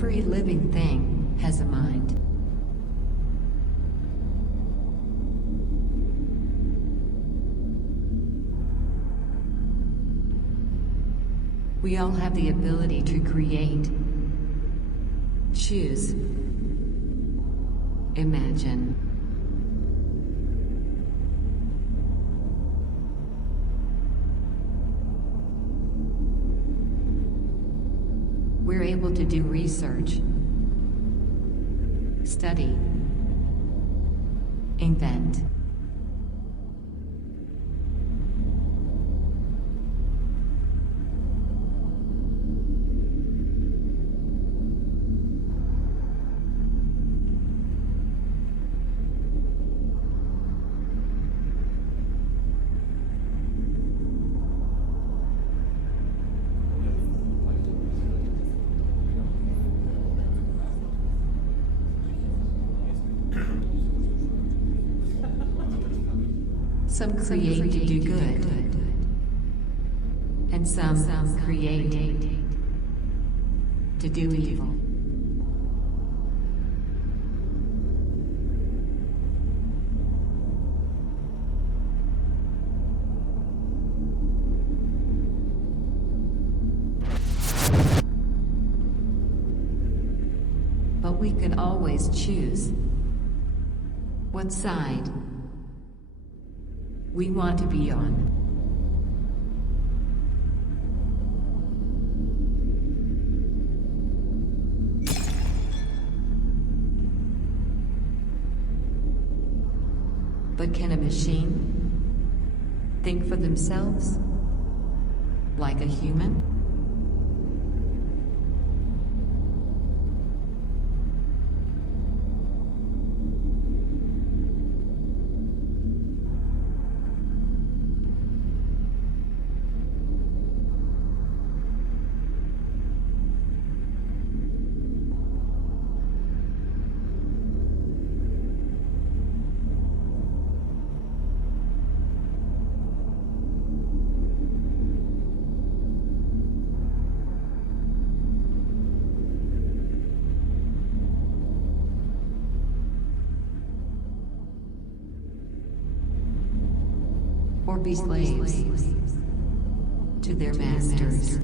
Every living thing has a mind. We all have the ability to create, choose, imagine. We're able to do research, study, invent. Some create to do good, and some create to do evil. But we can always choose what side we want to be on. But can a machine think for themselves like a human? Or be slaves to their masters.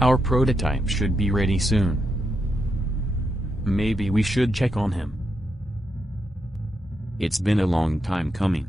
Our prototype should be ready soon. Maybe we should check on him. It's been a long time coming.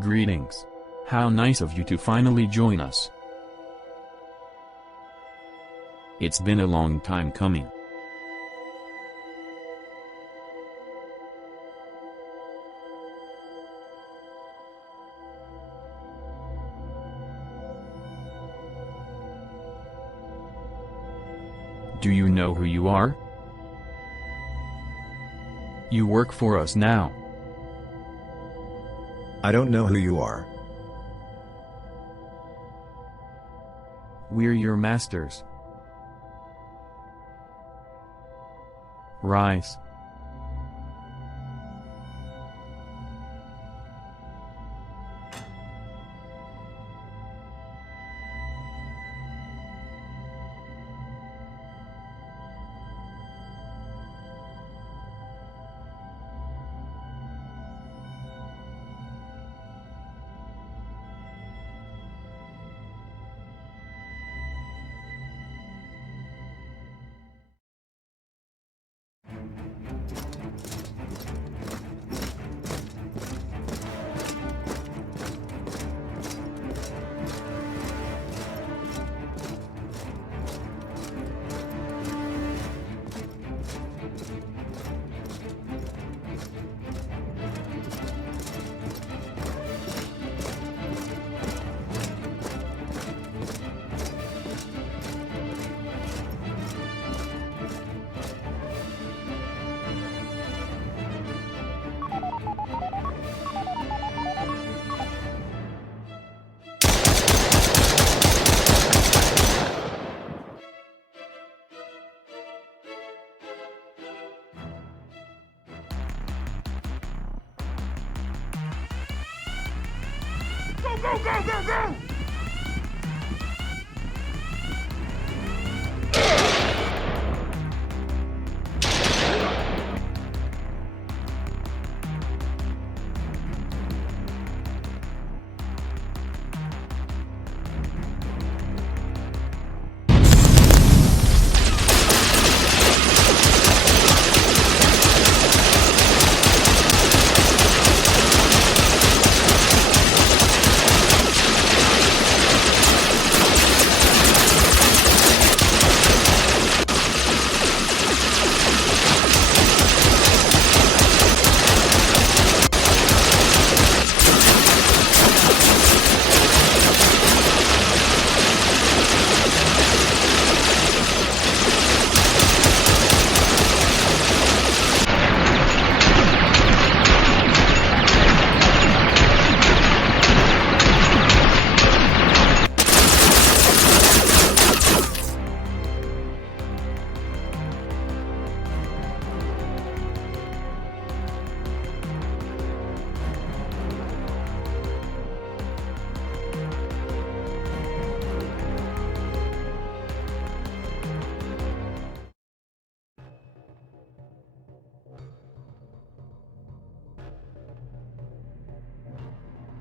Greetings. How nice of you to finally join us. It's been a long time coming. Do you know who you are? You work for us now. I don't know who you are. We're your masters. Rise. Go, go, go, go, go!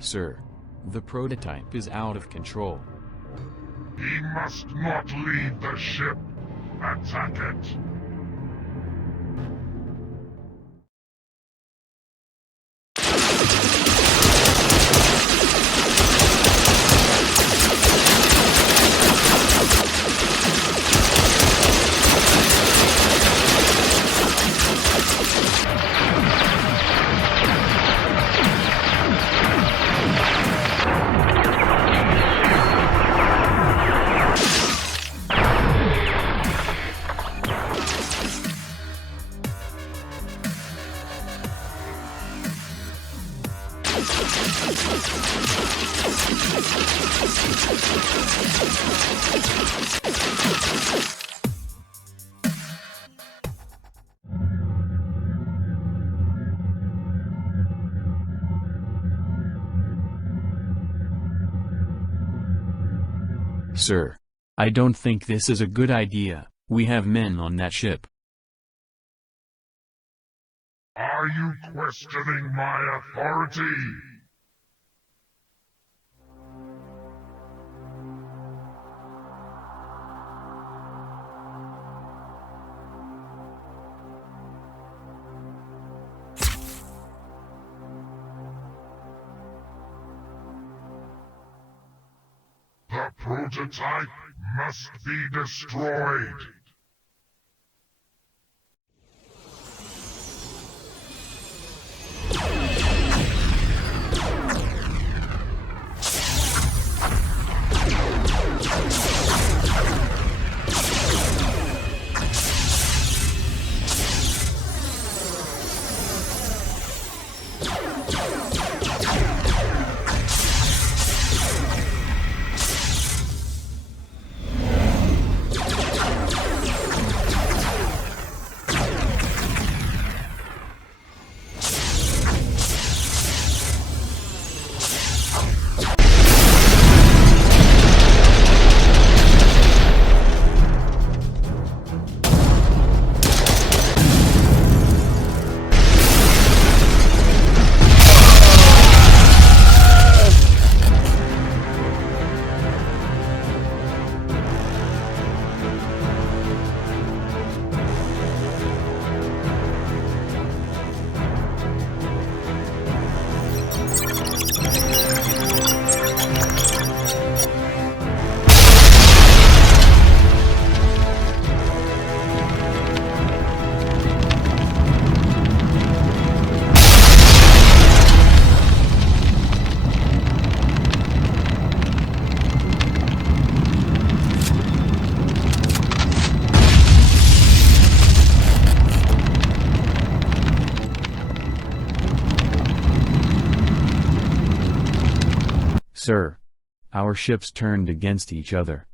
Sir, the prototype is out of control. He must not leave the ship. Attack it. Sir, I don't think this is a good idea. We have men on that ship. Are you questioning my authority? prototype must be destroyed. Sir. Our ships turned against each other.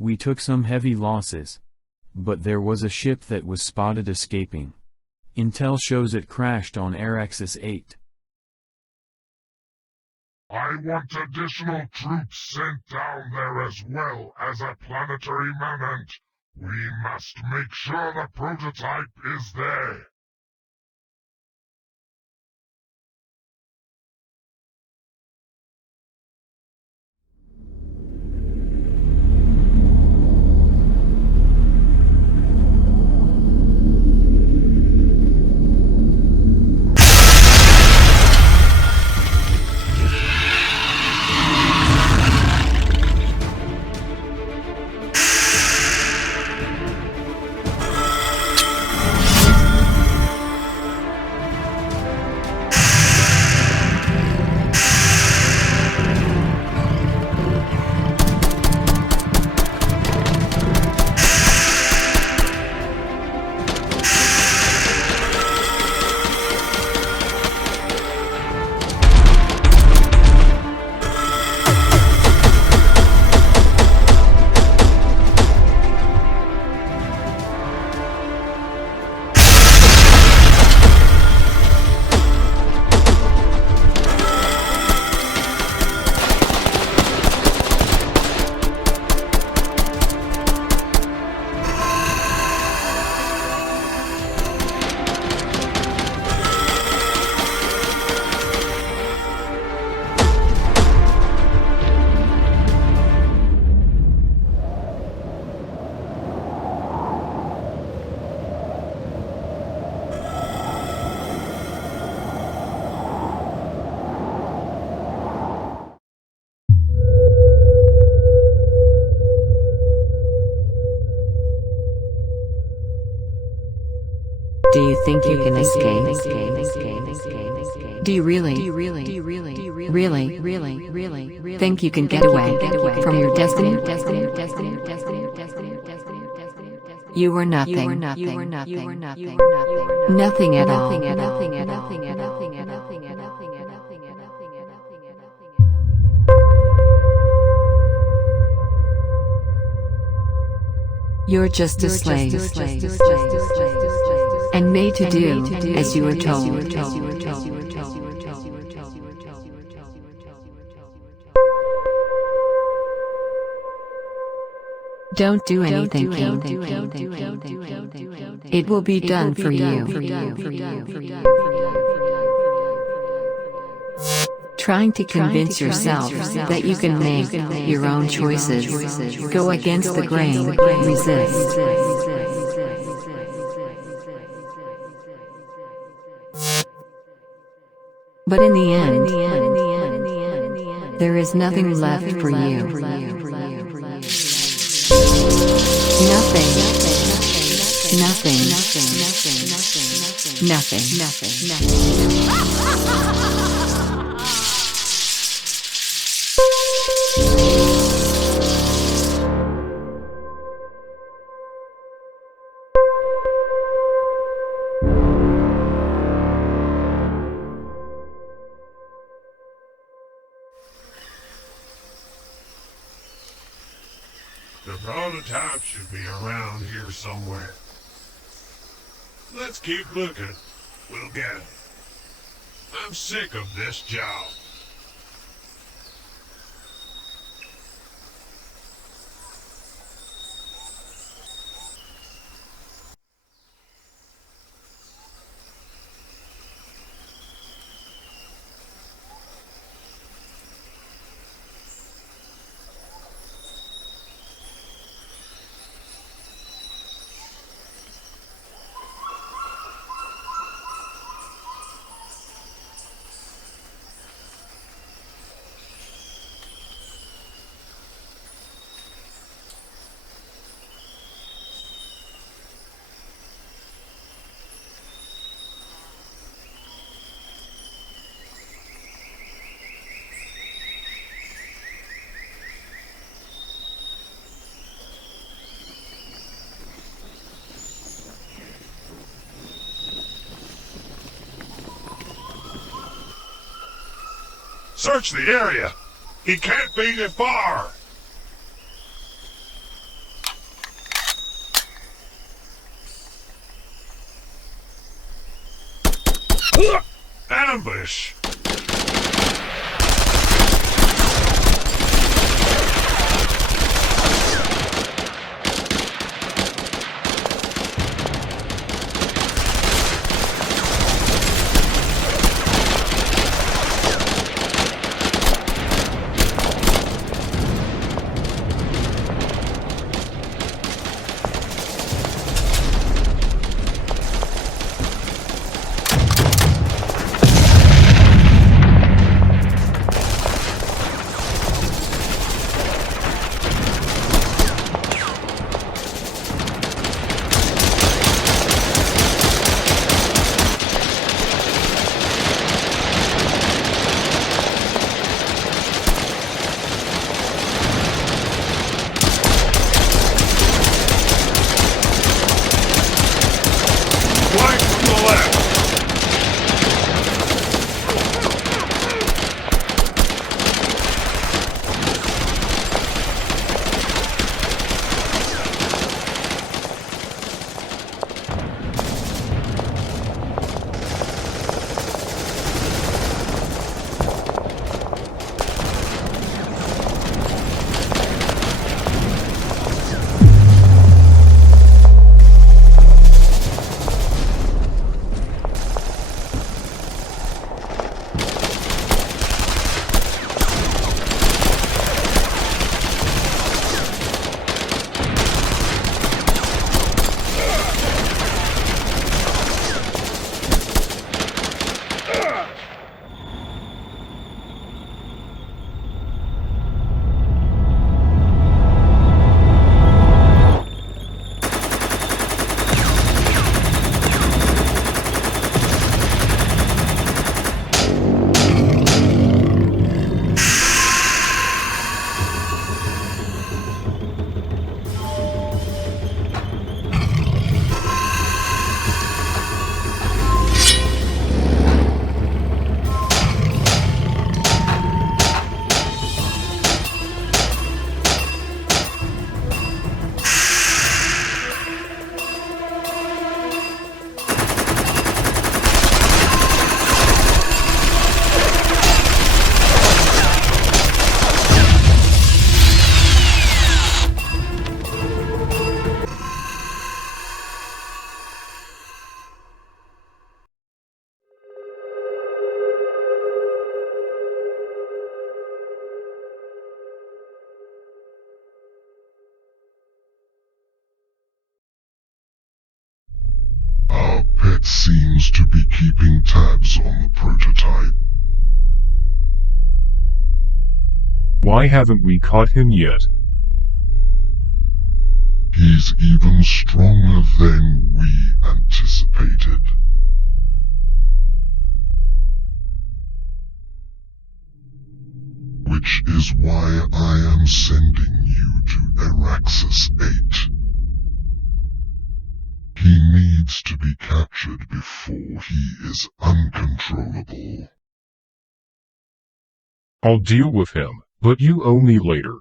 We took some heavy losses. But there was a ship that was spotted escaping. Intel shows it crashed on Araxis 8. I want additional troops sent down there as well as a planetary manhunt. We must make sure the prototype is there. Do you think you can escape? Do you really think you can get away from your destiny? You were nothing. Nothing at all. You're just a slave, and made to do as you were told. Don't do anything, King. It will be done for you. Trying to convince yourself that you can make your own choices, go against the grain, resist. But in the end, there is nothing left for you. Nothing. The prototype should be around here somewhere. Let's keep looking. We'll get it. I'm sick of this job. Search the area. He can't be that far. Ambush! Flank from the left! Our pet seems to be keeping tabs on the prototype. Why haven't we caught him yet? He's even stronger than we anticipated. Which is why I am sending you to Araxis 8. He needs to be captured before he is uncontrollable. I'll deal with him, but you owe me later.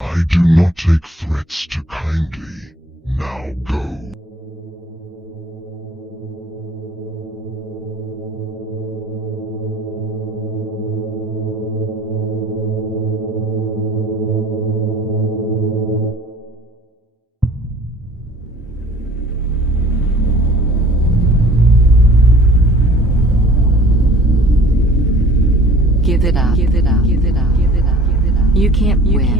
I do not take threats too kindly. Now go. Give it up. Give it up. Give it up. Give it up. Give it up. You can't win.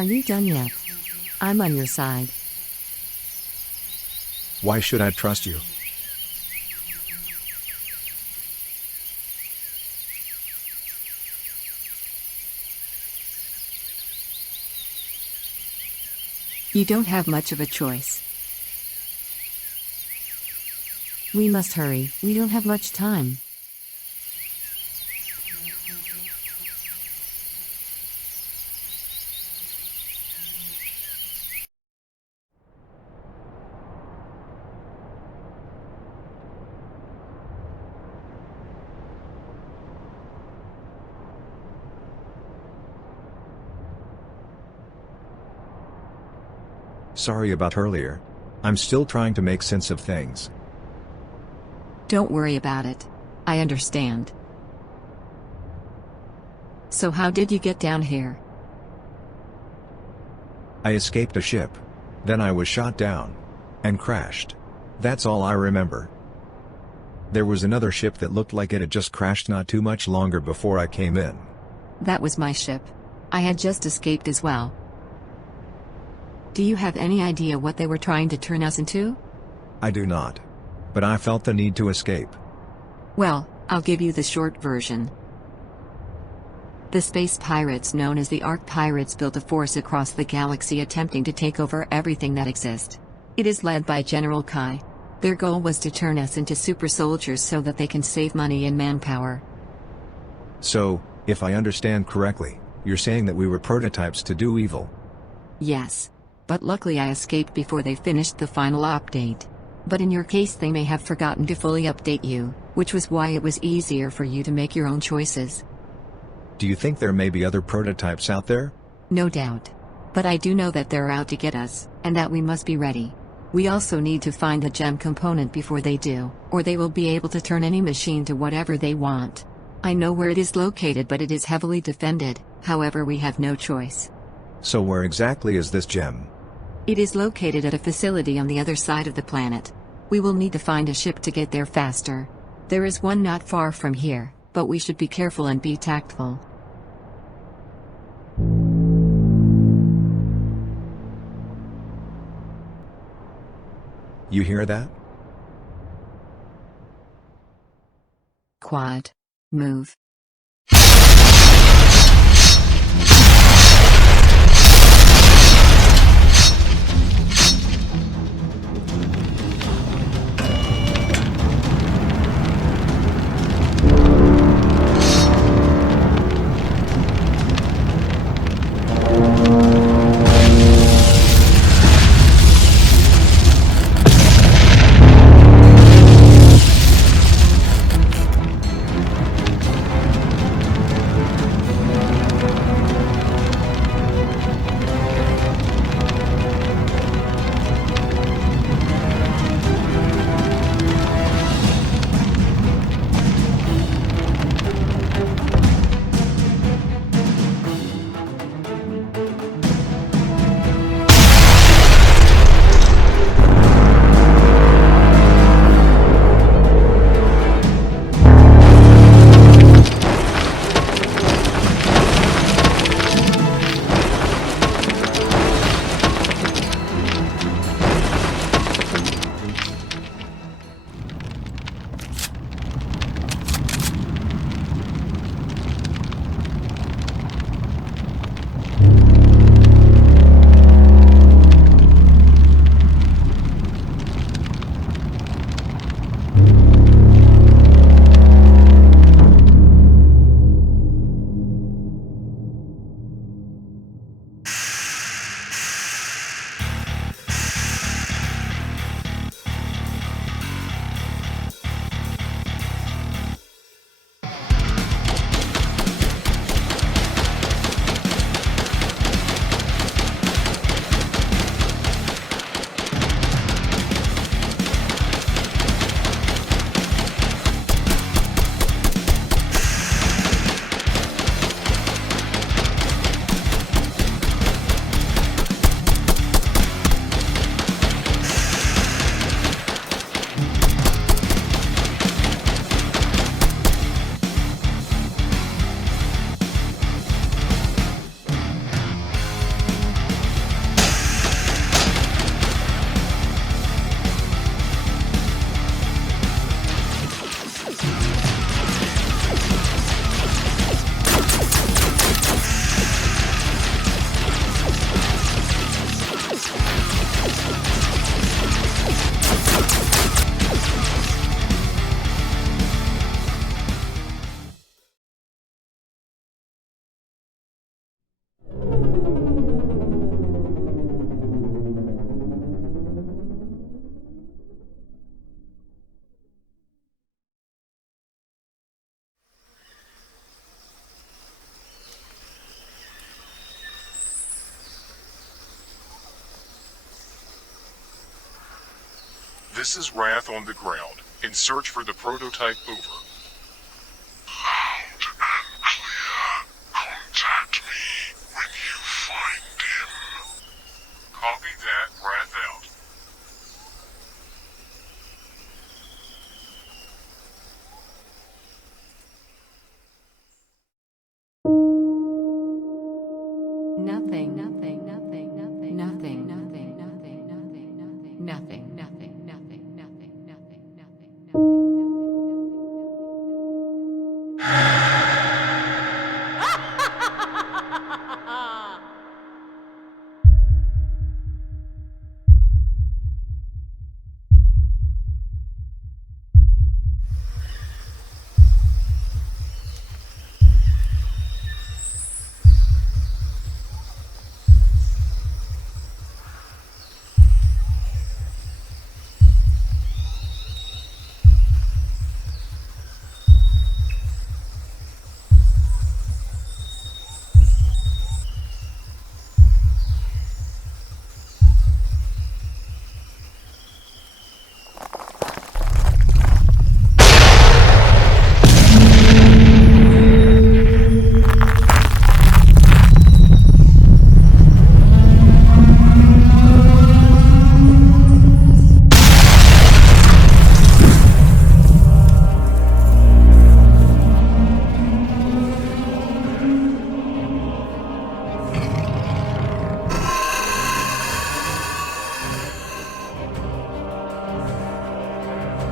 Are you done yet? I'm on your side. Why should I trust you? You don't have much of a choice. We must hurry, we don't have much time. Sorry about earlier. I'm still trying to make sense of things. Don't worry about it. I understand. So how did you get down here? I escaped a ship. Then I was shot down. And crashed. That's all I remember. There was another ship that looked like it had just crashed not too much longer before I came in. That was my ship. I had just escaped as well. Do you have any idea what they were trying to turn us into? I do not. But I felt the need to escape. Well, I'll give you the short version. The space pirates known as the Ark Pirates built a force across the galaxy attempting to take over everything that exists. It is led by General Kai. Their goal was to turn us into super soldiers so that they can save money and manpower. So, if I understand correctly, you're saying that we were prototypes to do evil. Yes. But luckily I escaped before they finished the final update. But in your case they may have forgotten to fully update you, which was why it was easier for you to make your own choices. Do you think there may be other prototypes out there? No doubt. But I do know that they're out to get us, and that we must be ready. We also need to find the gem component before they do, or they will be able to turn any machine to whatever they want. I know where it is located, but it is heavily defended, however we have no choice. So where exactly is this gem? It is located at a facility on the other side of the planet. We will need to find a ship to get there faster. There is one not far from here, but we should be careful and be tactful. You hear that? Quad. Move. This is Wrath on the ground, in search for the prototype. Over. Loud and clear. Contact me when you find him. Copy that. Wrath out. Nothing, nothing, nothing, nothing, nothing, nothing, nothing, nothing, nothing, nothing, nothing, nothing, nothing, nothing, nothing.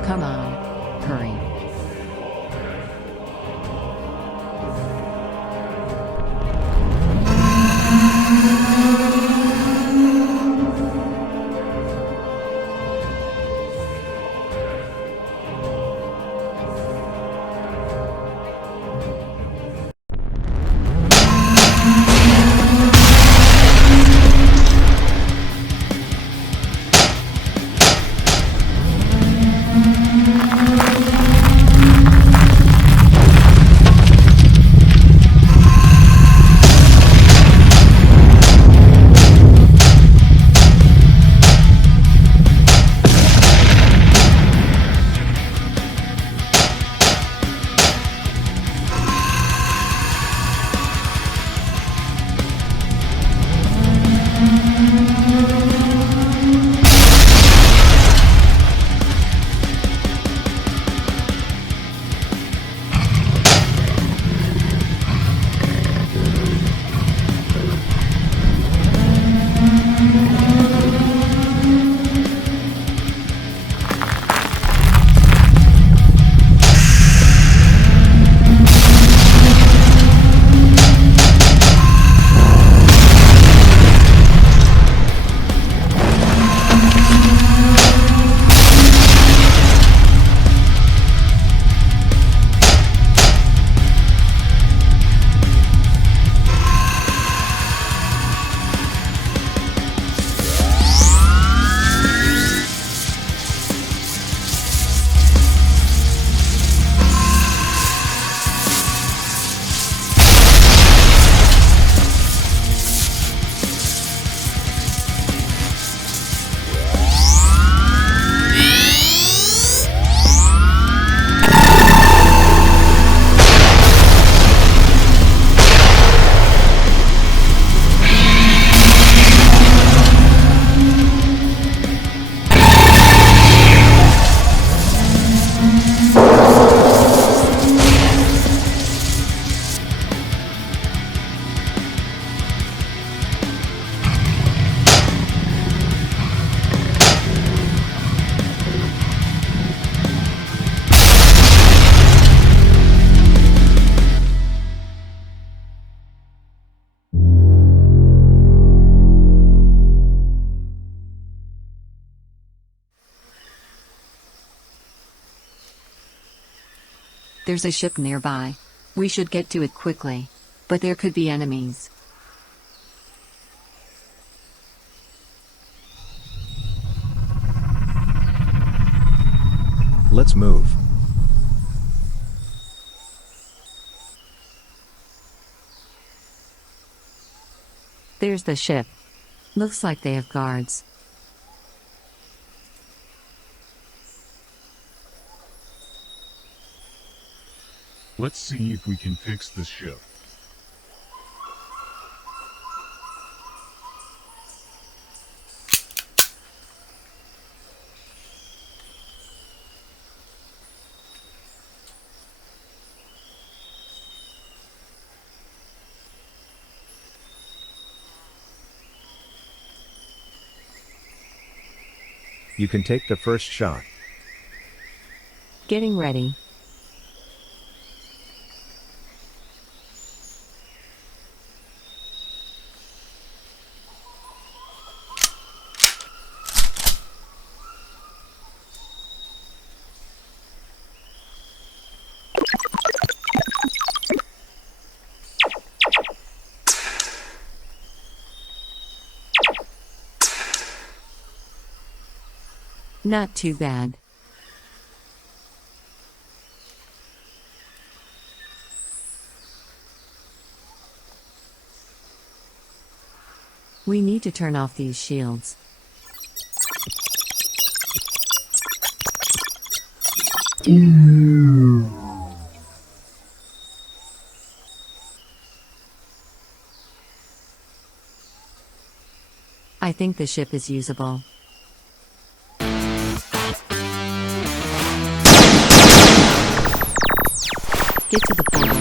Come on, hurry. There's a ship nearby. We should get to it quickly. But there could be enemies. Let's move. There's the ship. Looks like they have guards. Let's see if we can fix this ship. You can take the first shot. Getting ready. Not too bad. We need to turn off these shields. I think the ship is usable. Get to the portal.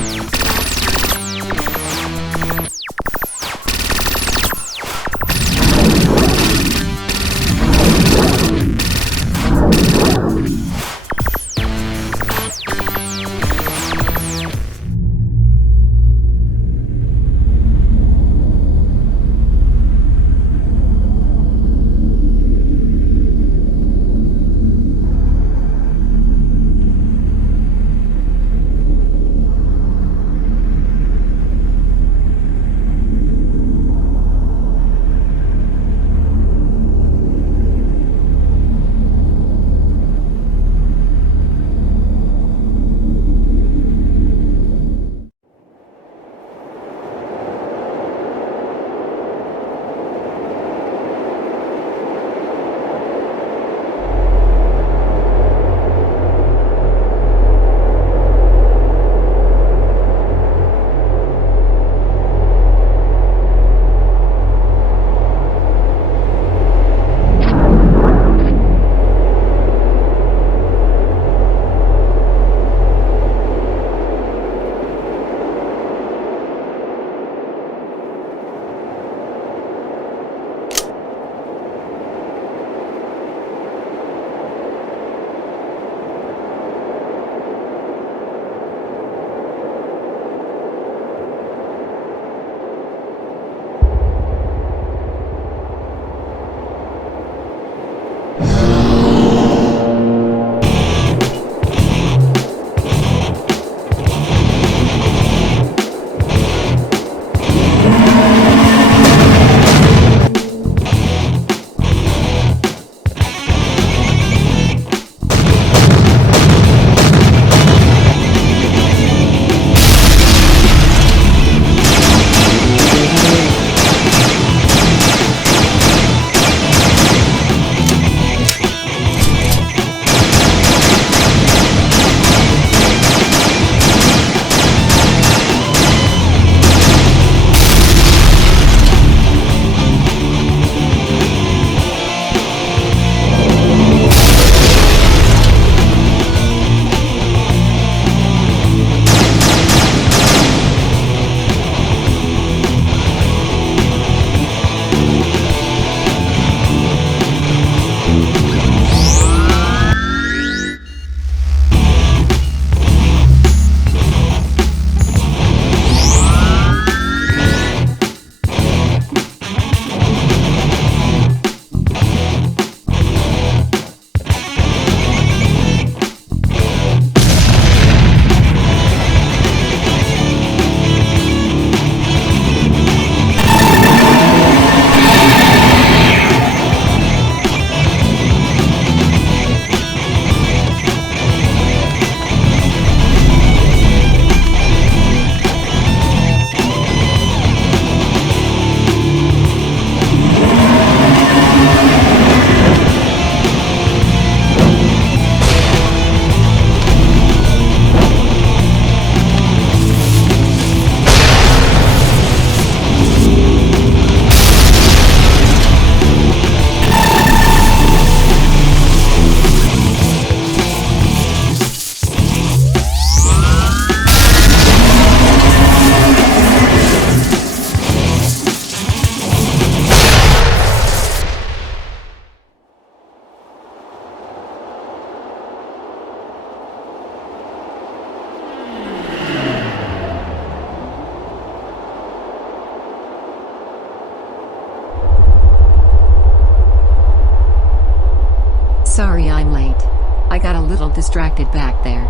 Sorry I'm late. I got a little distracted back there.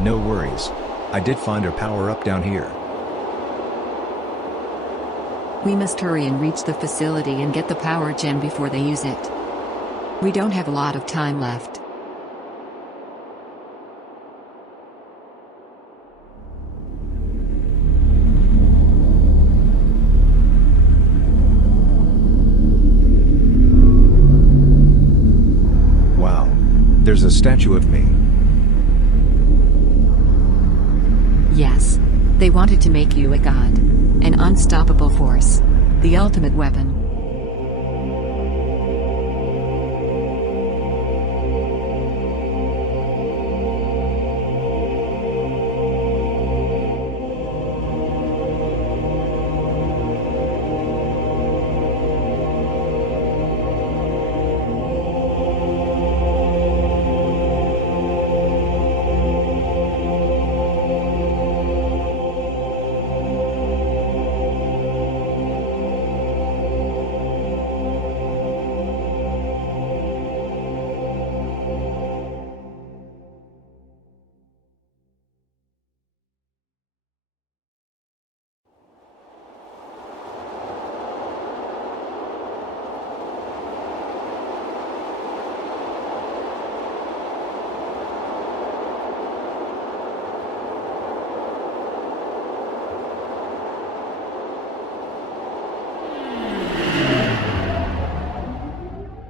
No worries. I did find a power-up down here. We must hurry and reach the facility and get the power gem before they use it. We don't have a lot of time left. Wow. There's a statue of me. Yes. They wanted to make you a god. An unstoppable force. The ultimate weapon.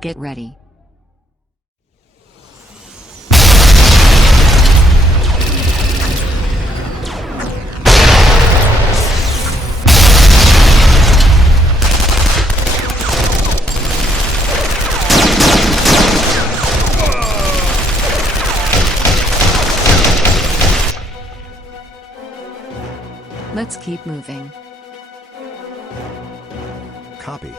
Get ready. Let's keep moving. Copy.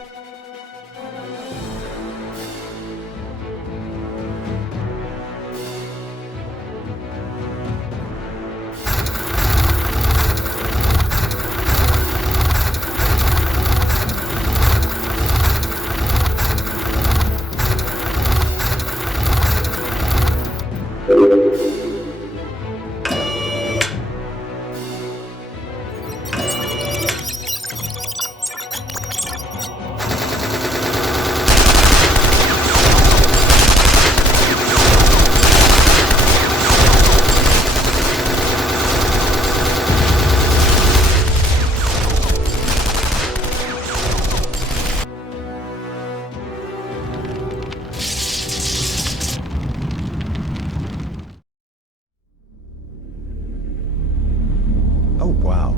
Oh, wow.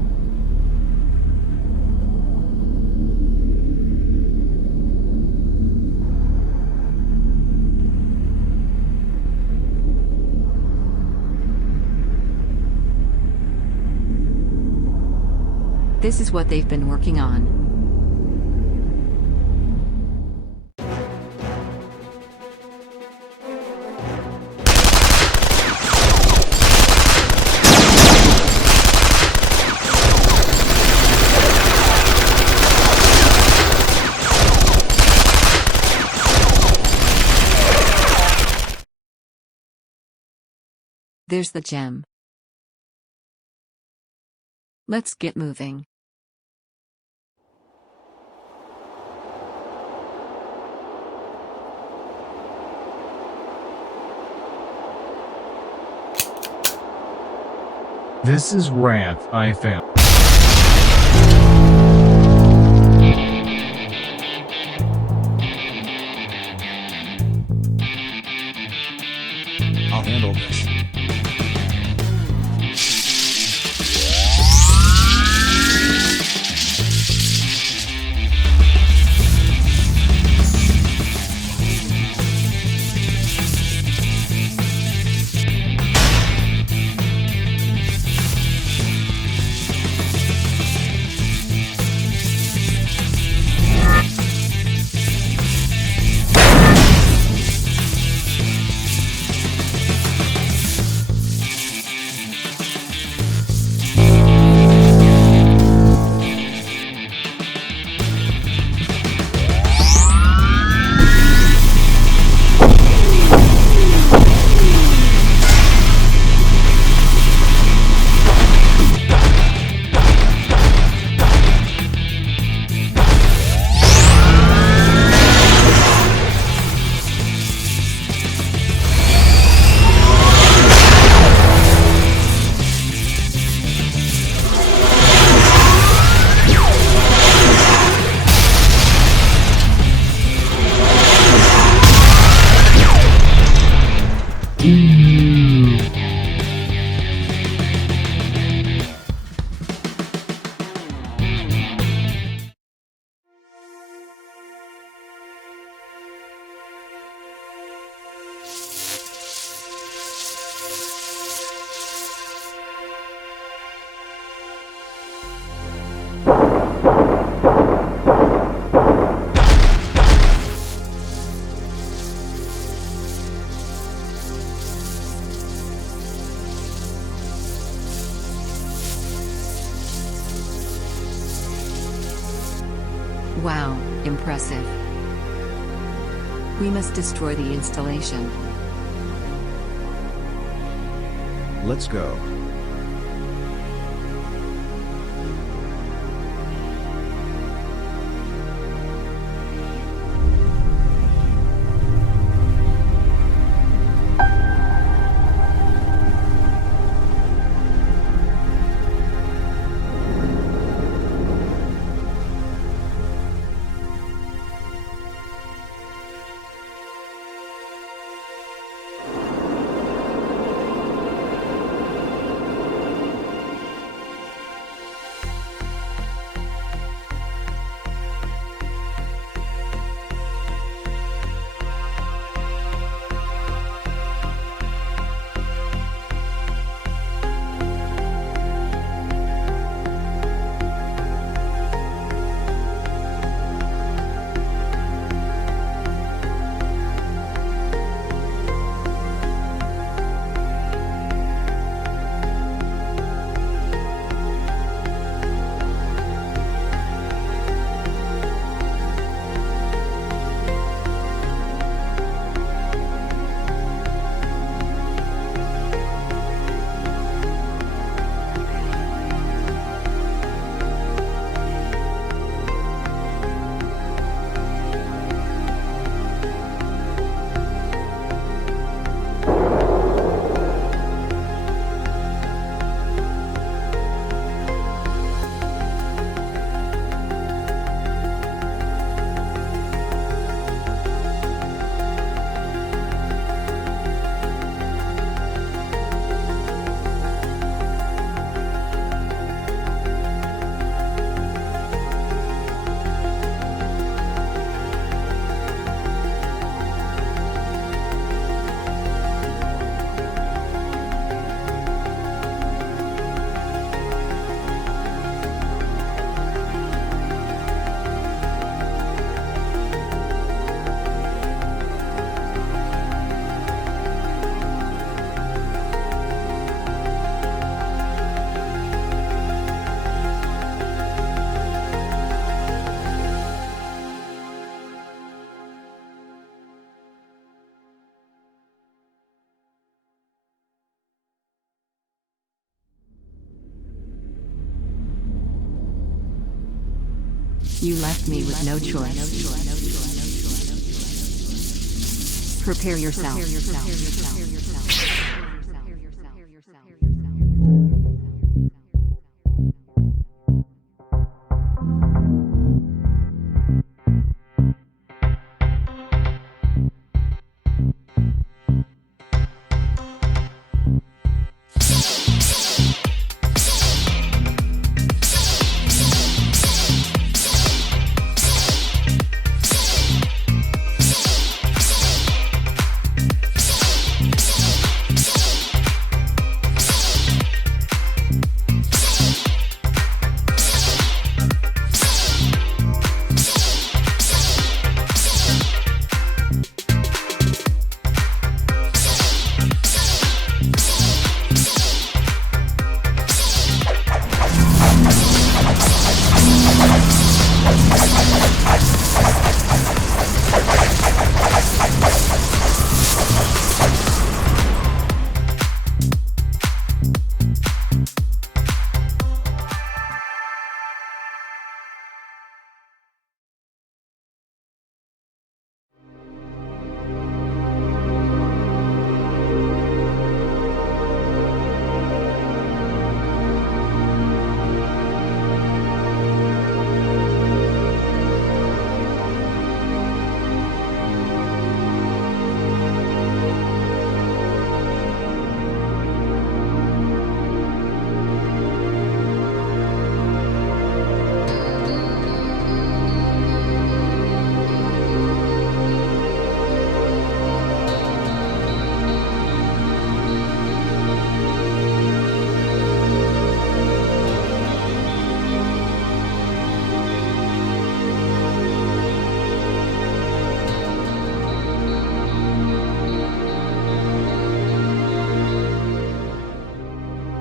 This is what they've been working on. There's the gem. Let's get moving. This is Wrath IFM. I'll handle this. Wow, impressive. We must destroy the installation. Let's go. You left me with no choice. Prepare yourself.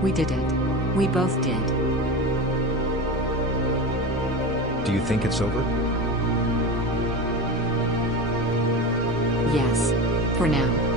We did it. We both did. Do you think it's over? Yes. For now.